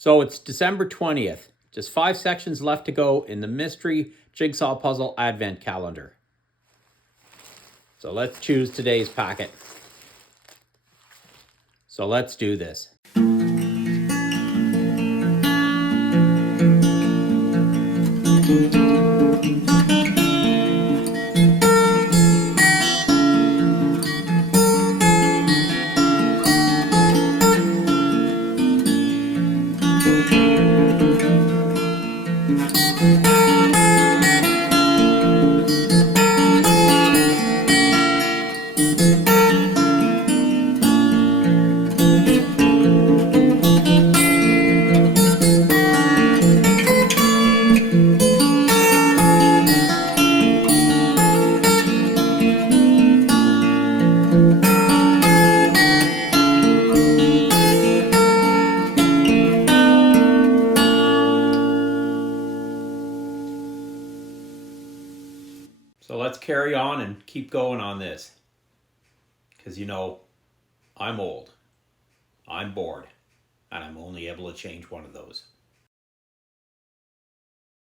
So it's December 20th. Just 5 sections left to go in the mystery jigsaw puzzle advent calendar. So let's choose today's packet. So let's do this. So let's carry on and keep going on this. Because, you know, I'm old, I'm bored, and I'm only able to change one of those.